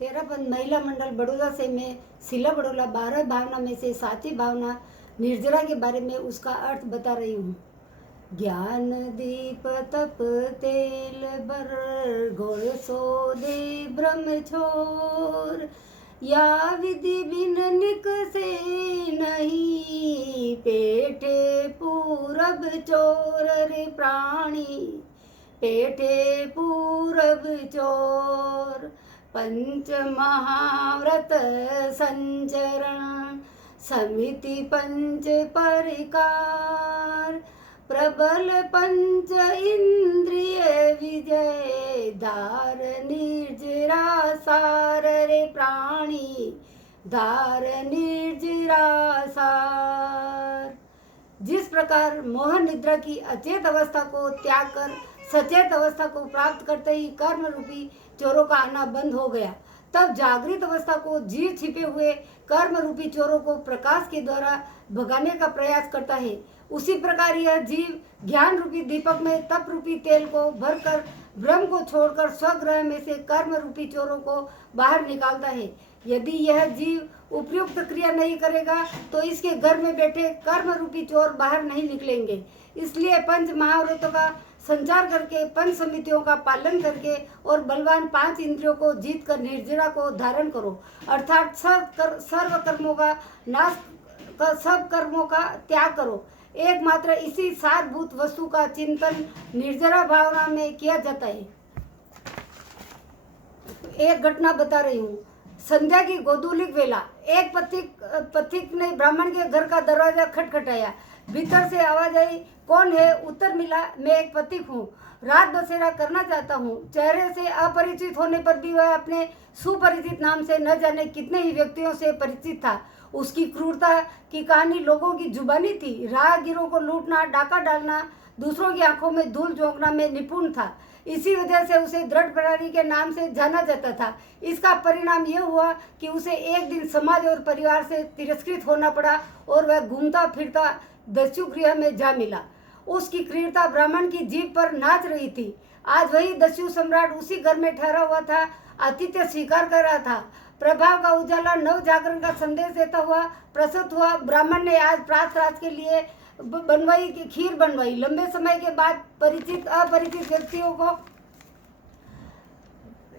तेरा पद महिला मंडल बड़ौदा से मैं शीला बड़ौला 12 भावना में से 7वीं भावना निर्जरा के बारे में उसका अर्थ बता रही हूँ। ज्ञान दीप तप तेल बर घोर सोदे ब्रह्म छोर, या विधि बिन निकसे नहीं, पेटे पूरब चोर रे प्राणी, पेटे पूरब चोर। पंच महाव्रत संचरण समिति पंच परिकार, प्रबल पंच इंद्रिय विजय, धार निर्जरा सार रे प्राणी, धार निर्जरा सार। जिस प्रकार मोहन निद्रा की अचेत अवस्था को त्याग कर सचेत अवस्था को प्राप्त करते ही कर्म रूपी चोरों का आना बंद हो गया, तब जागृत अवस्था को जीव छिपे हुए कर्म रूपी चोरों को प्रकाश के द्वारा भगाने का प्रयास करता है। उसी प्रकार यह जीव ज्ञान रूपी दीपक में तप रूपी तेल को भरकर ब्रह्म को छोड़कर स्वग्रह में से कर्म रूपी चोरों को बाहर निकालता है। यदि यह जीव उपयुक्त क्रिया नहीं करेगा तो इसके घर में बैठे कर्म रूपी चोर बाहर नहीं निकलेंगे। इसलिए पंच महाव्रतों का संचार करके, पंच समितियों का पालन करके और बलवान 5 इंद्रियों को जीत कर निर्जरा को धारण करो, अर्थात सर्व कर्मों का नाश कर सब कर्मों का त्याग करो। एकमात्र इसी सारभूत वस्तु का चिंतन निर्जरा भावना में किया जाता है। एक घटना बता रही हूँ। संध्या की गोधूलिक वेला एक पथिक ने ब्राह्मण के घर का दरवाजा खटखटाया। भीतर से आवाज आई, कौन है? उत्तर मिला, मैं एक पथिक हूँ, रात बसेरा करना चाहता हूँ। चेहरे से अपरिचित होने पर भी वह अपने सुपरिचित नाम से न जाने कितने ही व्यक्तियों से परिचित था। उसकी क्रूरता की कहानी लोगों की जुबानी थी। राहगीरों को लूटना, डाका डालना, दूसरों की आंखों में धूल झोंकना में निपुण था। इसी वजह से उसे दृढ़ प्रहरी के नाम से जाना जाता था। इसका परिणाम यह हुआ कि उसे एक दिन समाज और परिवार से तिरस्कृत होना पड़ा और वह घूमता फिरता दस्यु गृह में जा मिला। उसकी क्रूरता ब्राह्मण की जीभ पर नाच रही थी। आज वही दस्यु सम्राट उसी घर में ठहरा हुआ था, आतिथ्य स्वीकार कर रहा था। प्रभाव का उजाला नव जागरण का संदेश देता हुआ प्रस्तुत हुआ। ब्राह्मण ने आज प्रातराश के लिए बनवाई की खीर बनवाई। लंबे समय के बाद परिचित अपरिचित व्यक्तियों को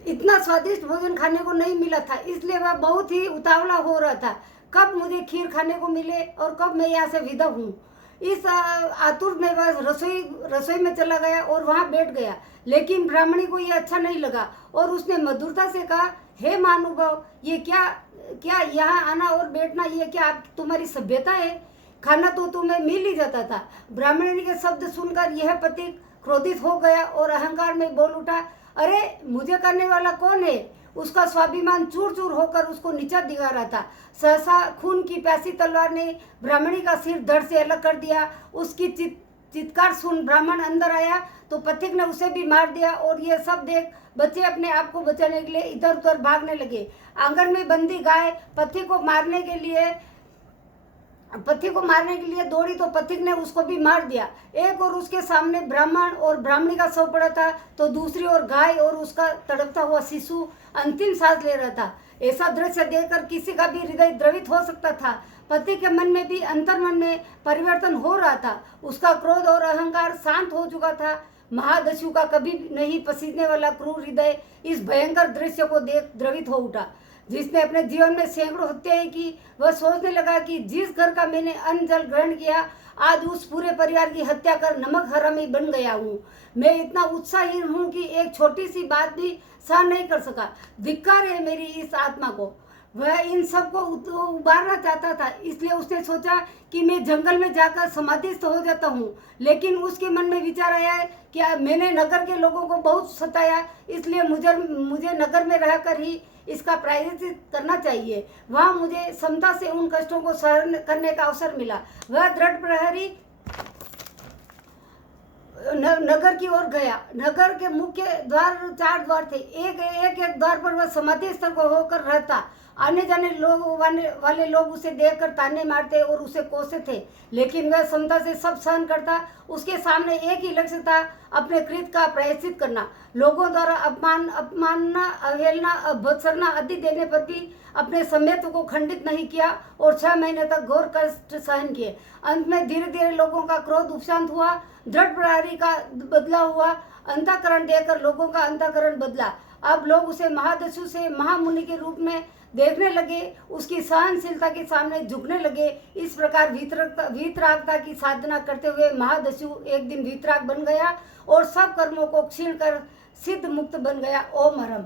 इतना स्वादिष्ट भोजन खाने को नहीं मिला था, इसलिए वह बहुत ही उतावला हो रहा था। कब मुझे खीर खाने को मिले और कब मैं यहाँ से विदा हूँ। इस आतुर में वह रसोई में चला गया और वहाँ बैठ गया। लेकिन ब्राह्मणी को यह अच्छा नहीं लगा और उसने मधुरता से कहा, हे महानुभाव, ये क्या यहाँ आना और बैठना, ये क्या तुम्हारी सभ्यता है? खाना तो तुम्हें मिल ही जाता था। ब्राह्मणी के शब्द सुनकर यह पथिक क्रोधित हो गया और अहंकार में बोल उठा, अरे मुझे करने वाला कौन है? उसका स्वाभिमान चूर चूर होकर उसको नीचा दिखा रहा था। सहसा खून की प्यासी तलवार ने ब्राह्मणी का सिर धड़ से अलग कर दिया। उसकी चित्कार सुन ब्राह्मण अंदर आया तो पथिक ने उसे भी मार दिया और ये सब देख बच्चे अपने आप को बचाने के लिए इधर उधर भागने लगे। आंगन में बंदी गाय पथिक को मारने के लिए दौड़ी तो पथिक ने उसको भी मार दिया। एक और उसके सामने ब्राह्मण और ब्राह्मणी का शव पड़ा था तो दूसरी ओर गाय और उसका तड़पता हुआ शिशु अंतिम सांस ले रहा था। ऐसा दृश्य देखकर किसी का भी हृदय द्रवित हो सकता था। पति के मन में भी अंतर्मन में परिवर्तन हो रहा था। उसका क्रोध और अहंकार शांत हो चुका था। महादस्यु का कभी नहीं पसीजने वाला क्रूर हृदय इस भयंकर दृश्य को देख द्रवित हो उठा। जिसने अपने जीवन में सैकड़ों हत्याएं की, वह सोचने लगा कि जिस घर का मैंने अन्न जल ग्रहण किया, आज उस पूरे परिवार की हत्या कर नमक हरामी बन गया हूँ। मैं इतना उत्साहीन हूँ कि एक छोटी सी बात भी सहन नहीं कर सका। धिक्कार है मेरी इस आत्मा को। वह इन सब को उबारना चाहता था, इसलिए उसने सोचा कि मैं जंगल में जाकर समाधिस्थ हो जाता हूँ। लेकिन उसके मन में विचार आया है कि मैंने नगर के लोगों को बहुत सताया, इसलिए मुझे नगर में रहकर ही इसका प्रायश्चित करना चाहिए। वहाँ मुझे समता से उन कष्टों को सहन करने का अवसर मिला। वह दृढ़ प्रहरी नगर की ओर गया। नगर के मुख्य द्वार 4 द्वार थे। एक द्वार पर वह समाधि स्थल को होकर रहता आने जाने वाले लोग उसे देखकर ताने मारते और उसे कोसते थे, लेकिन वह समता से सब सहन करता। उसके सामने एक ही लक्ष्य था, अपने कृत का प्रायश्चित करना। लोगों द्वारा अपमानना, अवहेलना, भत्सरना आदि देने पर भी अपने सम्यत्व को खंडित नहीं किया और 6 महीने तक घोर कष्ट सहन किए। अंत में धीरे धीरे लोगों का क्रोध उपशांत हुआ, दृढ़ प्रहरी का बदला हुआ, अंतःकरण देकर लोगों का अंतःकरण बदला। अब लोग उसे महादस्यु से महामुनि के रूप में देखने लगे, उसकी सहनशीलता के सामने झुकने लगे। इस प्रकार वीतरागता की साधना करते हुए महादस्यु एक दिन वीतराग बन गया और सब कर्मों को क्षीण कर सिद्ध मुक्त बन गया। ओम हरम।